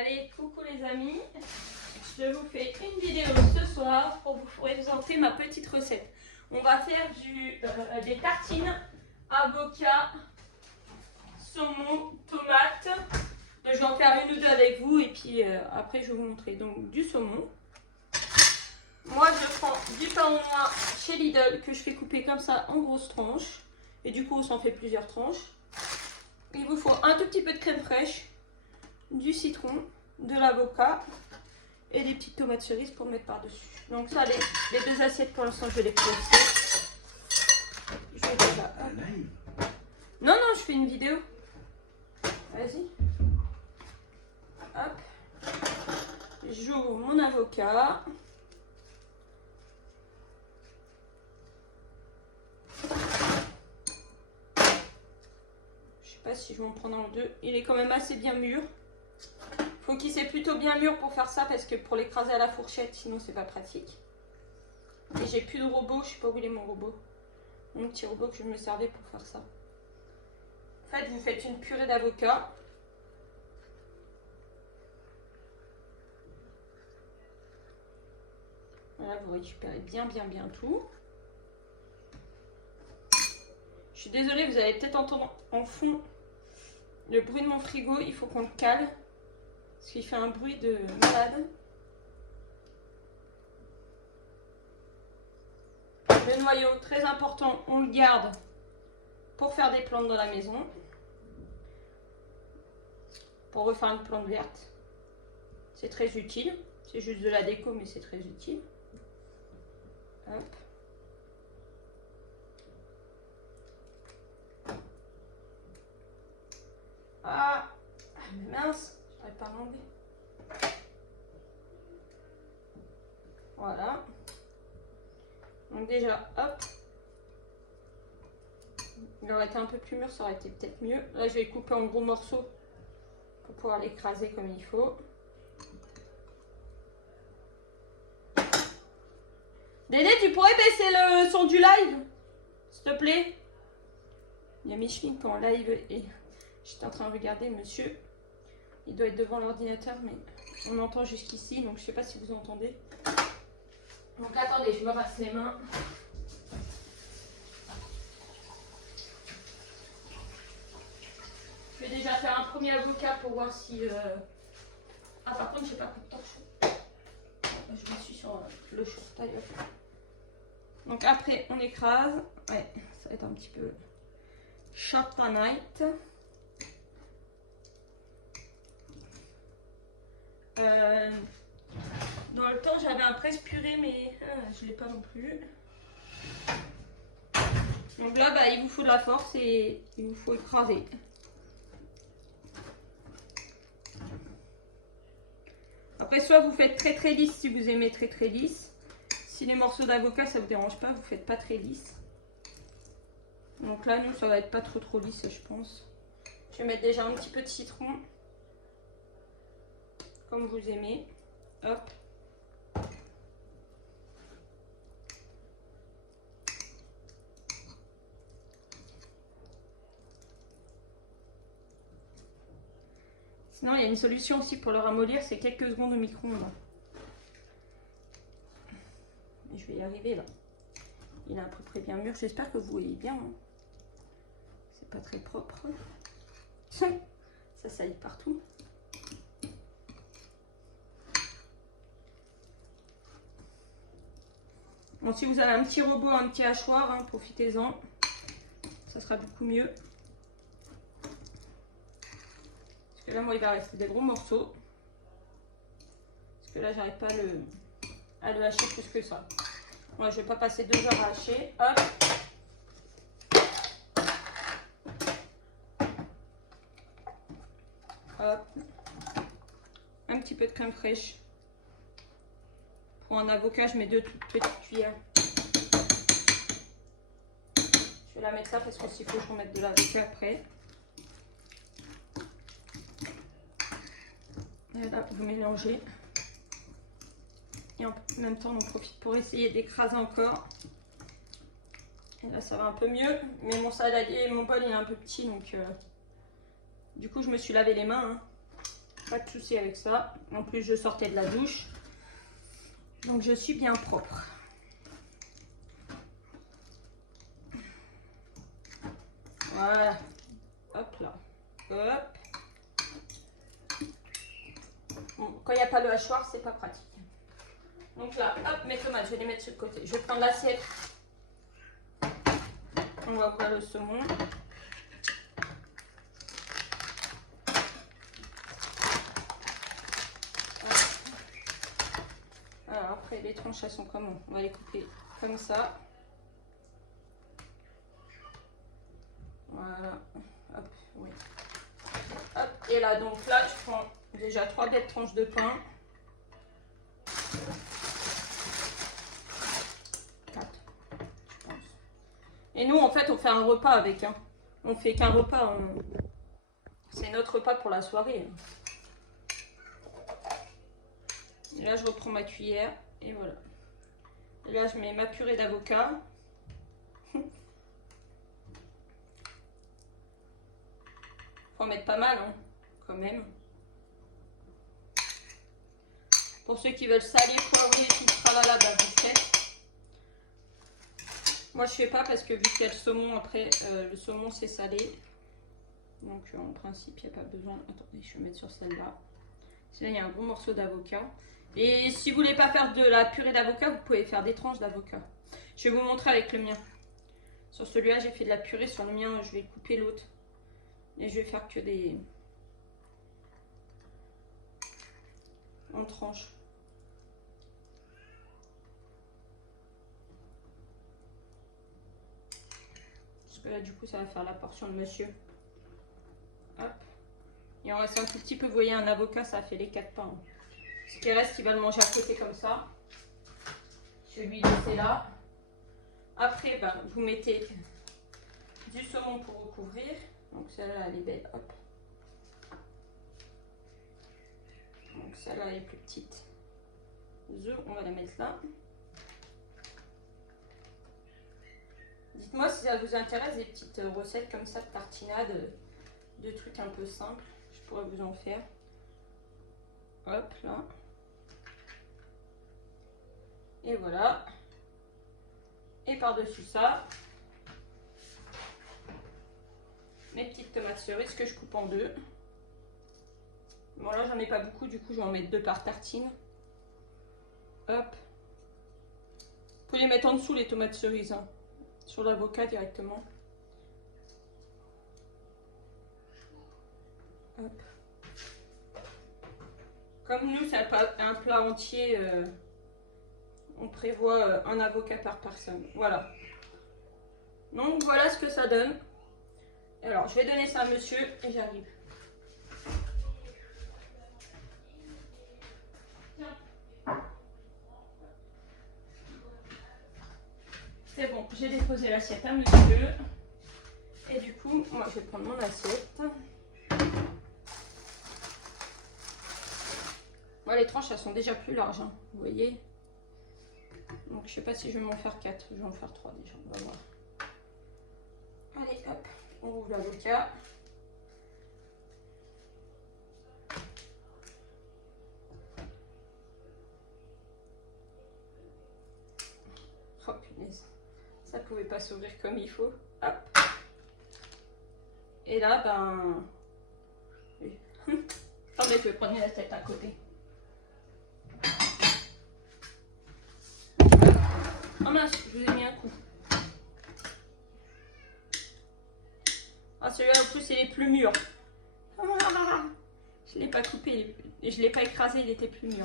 Allez, coucou les amis, je vous fais une vidéo ce soir pour vous présenter ma petite recette. On va faire des tartines, avocat, saumon, tomate. Je vais en faire une ou deux avec vous et puis après je vais vous montrer. Donc du saumon. Moi je prends du pain au noix chez Lidl que je fais couper comme ça en grosses tranches. Et du coup on s'en fait plusieurs tranches. Il vous faut un tout petit peu de crème fraîche, du citron, de l'avocat et des petites tomates cerises pour mettre par dessus. Donc ça, les deux assiettes pour l'instant je vais les placer. Je vais déjà... Non, je fais une vidéo. Vas-y. Hop. J'ouvre mon avocat. Je sais pas si je vais en prendre un ou deux. Il est quand même assez bien mûr. Faut qu'il soit plutôt bien mûr pour faire ça parce que pour l'écraser à la fourchette, sinon c'est pas pratique. Et j'ai plus de robot, je sais pas où il est mon robot. Mon petit robot que je me servais pour faire ça. En fait, vous faites une purée d'avocat. Voilà, vous récupérez bien tout. Je suis désolée, vous allez peut-être entendre en fond le bruit de mon frigo, il faut qu'on le cale. Parce qu'il fait un bruit de malade. Le noyau, très important, on le garde pour faire des plantes dans la maison. Pour refaire une plante verte. C'est très utile. C'est juste de la déco, mais c'est très utile. Hop. Ah, mais mince, j'arrive pas à l'enlever. Voilà. Donc déjà, hop. Il aurait été un peu plus mûr, ça aurait été peut-être mieux. Là, je vais couper en gros morceaux pour pouvoir l'écraser comme il faut. Dédé, tu pourrais baisser le son du live, s'il te plaît? Il y a Micheline qui est en live et j'étais en train de regarder monsieur. Il doit être devant l'ordinateur, mais on entend jusqu'ici, donc je sais pas si vous entendez. Donc attendez, je me rase les mains. Je vais déjà faire un premier avocat pour voir si... Ah par contre, j'ai pas pris de torchon. Je me suis sur le chaud. Donc après, on écrase. Ouais, ça va être un petit peu short night. Dans le temps, j'avais un presse-purée, mais je ne l'ai pas non plus. Donc là, bah, il vous faut de la force et il vous faut écraser. Après, soit vous faites très lisse si vous aimez très lisse. Si les morceaux d'avocat, ça ne vous dérange pas, vous ne faites pas très lisse. Donc là, nous, ça va être pas trop lisse, je pense. Je vais mettre déjà un petit peu de citron. Comme vous aimez. Hop. Sinon, il y a une solution aussi pour le ramollir, c'est quelques secondes au micro-ondes. Je vais y arriver là. Il est à peu près bien mûr. J'espère que vous voyez bien. Hein. C'est pas très propre. Ça saillit partout. Bon, si vous avez un petit robot, un petit hachoir, hein, profitez-en. Ça sera beaucoup mieux. Parce que là, moi, il va rester des gros morceaux. Parce que là, j'arrive pas à le hacher plus que ça. Moi, je vais pas passer 2 heures à hacher. Hop. Hop. Un petit peu de crème fraîche. Pour un avocat, je mets 2 petites cuillères. Je vais la mettre là parce que s'il faut, je remette de l'avocat après. Et là, vous mélangez. Et en même temps, on profite pour essayer d'écraser encore. Et là, ça va un peu mieux. Mais mon saladier, mon bol, il est un peu petit. Donc, du coup, je me suis lavé les mains. Hein. Pas de souci avec ça. En plus, je sortais de la douche. Donc, je suis bien propre. Voilà. Hop là. Hop. Bon, quand il n'y a pas le hachoir, c'est pas pratique. Donc là, hop, mes tomates, je vais les mettre sur le côté. Je vais prendre l'assiette. On va ouvrir le saumon. Alors après, les tranches, elles sont comment? On va les couper comme ça. Voilà. Hop, oui. Hop, et là, donc là, je prends déjà 3 belles tranches de pain. 4, je pense. Et nous, en fait, on fait un repas avec. Hein. On fait qu'un repas. C'est notre repas pour la soirée. Et là, je reprends ma cuillère. Et voilà. Et là, je mets ma purée d'avocat. Faut en mettre pas mal, hein, quand même. Pour ceux qui veulent saler, poivrer, tout le tralala, bah, vous faites. Moi, je fais pas parce que vu qu'il y a le saumon, après, le saumon, c'est salé. Donc, en principe, il n'y a pas besoin. Attendez, je vais mettre sur celle-là. Là, il y a un gros morceau d'avocat. Et si vous voulez pas faire de la purée d'avocat, vous pouvez faire des tranches d'avocat. Je vais vous montrer avec le mien. Sur celui-là, j'ai fait de la purée. Sur le mien, je vais couper l'autre. Et je vais faire que des... en tranches. Parce que là, du coup, ça va faire la portion de monsieur. Hop. Il en reste un tout petit peu. Vous voyez, un avocat, ça fait les 4 pains. Ce qui reste, il va le manger à côté comme ça. Je vais lui laisser là. Après, ben, vous mettez du saumon pour recouvrir. Donc celle-là, elle est belle. Hop. Donc celle-là, elle est plus petite. On va la mettre là. Dites-moi si ça vous intéresse, des petites recettes comme ça de tartinade, de trucs un peu simples. Je pourrais vous en faire. Hop, là. Et voilà. Et par-dessus ça, mes petites tomates cerises que je coupe en deux. Bon là, j'en ai pas beaucoup, du coup, je vais en mettre 2 par tartine. Hop. Vous pouvez les mettre en dessous, les tomates cerises, hein, sur l'avocat directement. Hop. Comme nous, c'est un plat entier, on prévoit un avocat par personne. Voilà. Donc voilà ce que ça donne. Alors, je vais donner ça à monsieur et j'arrive. C'est bon, j'ai déposé l'assiette à monsieur. Et du coup, moi je vais prendre mon assiette. Bon, les tranches, elles sont déjà plus larges, hein, vous voyez. Donc je sais pas si je vais m'en faire 4. Je vais en faire 3 déjà, on va voir. Allez, hop, on ouvre l'avocat. Oh punaise, ça pouvait pas s'ouvrir comme il faut. Hop. Et là, ben... Attendez, je vais prendre la tête à côté. Oh mince, je vous ai mis un coup. Ah, celui-là, en plus, il est plus mûr. Je ne l'ai pas coupé, et je ne l'ai pas écrasé, il était plus mûr.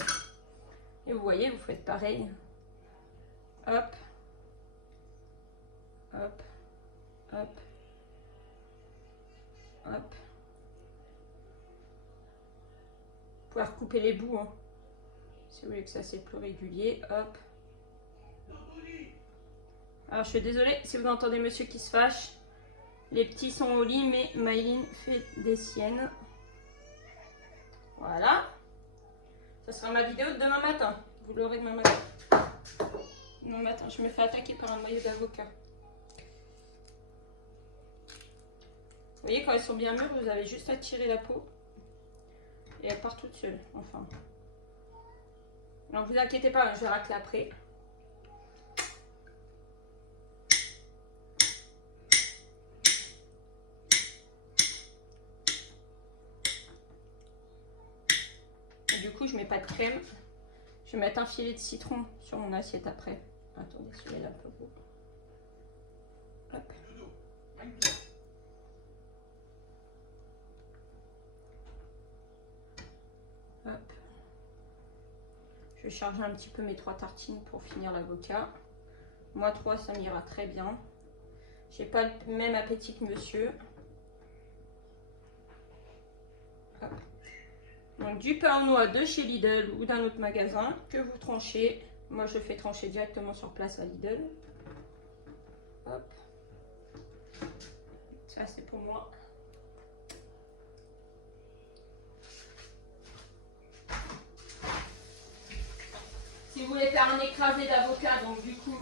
Et vous voyez, vous faites pareil. Hop. Hop. Hop. Hop. Vous pouvez recouper les bouts, hein, si vous voulez que ça c'est plus régulier. Hop. Alors je suis désolée si vous entendez monsieur qui se fâche. Les petits sont au lit, mais Maïline fait des siennes. Voilà. Ça sera ma vidéo de demain matin. Vous l'aurez demain matin. Demain matin, je me fais attaquer par un maillot d'avocat. Vous voyez, quand elles sont bien mûres, vous avez juste à tirer la peau. et elle part toute seule, enfin. Donc vous inquiétez pas, je vais racler après. Et du coup, je mets pas de crème. Je vais mettre un filet de citron sur mon assiette après. Attendez, celui-là est un peu beau. Hop. Hop. Je vais charger un petit peu mes 3 tartines pour finir l'avocat. Moi 3 ça m'ira très bien. J'ai pas le même appétit que monsieur. Hop. Donc du pain aux noix de chez Lidl ou d'un autre magasin que vous tranchez. Moi je fais trancher directement sur place à Lidl. Hop. Ça c'est pour moi. Si vous voulez faire un écrasé d'avocat, donc du coup,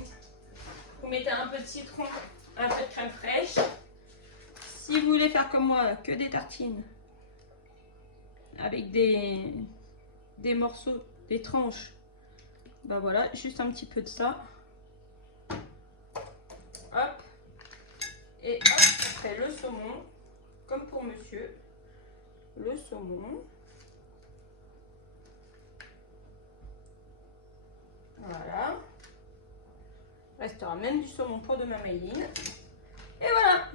vous mettez un peu de citron, un peu de crème fraîche. Si vous voulez faire comme moi, que des tartines, avec des morceaux, des tranches, ben voilà, juste un petit peu de ça. Hop. Et hop, après le saumon, comme pour monsieur, le saumon. Voilà. Il restera même du saumon pour demain, Mayline. Et voilà.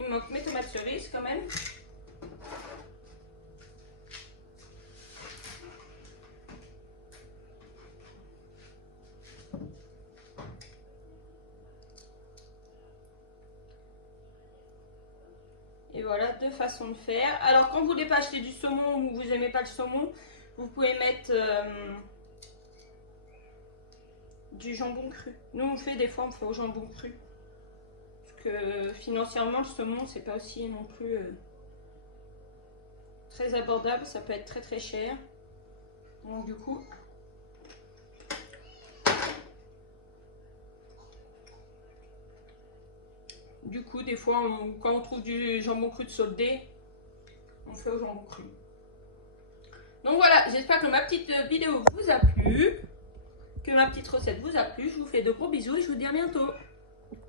Il me manque mes tomates cerises quand même. Et voilà, 2 façons de faire. Alors quand vous voulez pas acheter du saumon ou vous n'aimez pas le saumon, vous pouvez mettre du jambon cru. Nous on fait des fois, on fait au jambon cru. Parce que financièrement le saumon c'est pas aussi non plus très abordable, ça peut être très très cher. Donc du coup... des fois, quand on trouve du jambon cru de soldé, on fait au jambon cru. Donc voilà, j'espère que ma petite vidéo vous a plu, que ma petite recette vous a plu. Je vous fais de gros bisous et je vous dis à bientôt.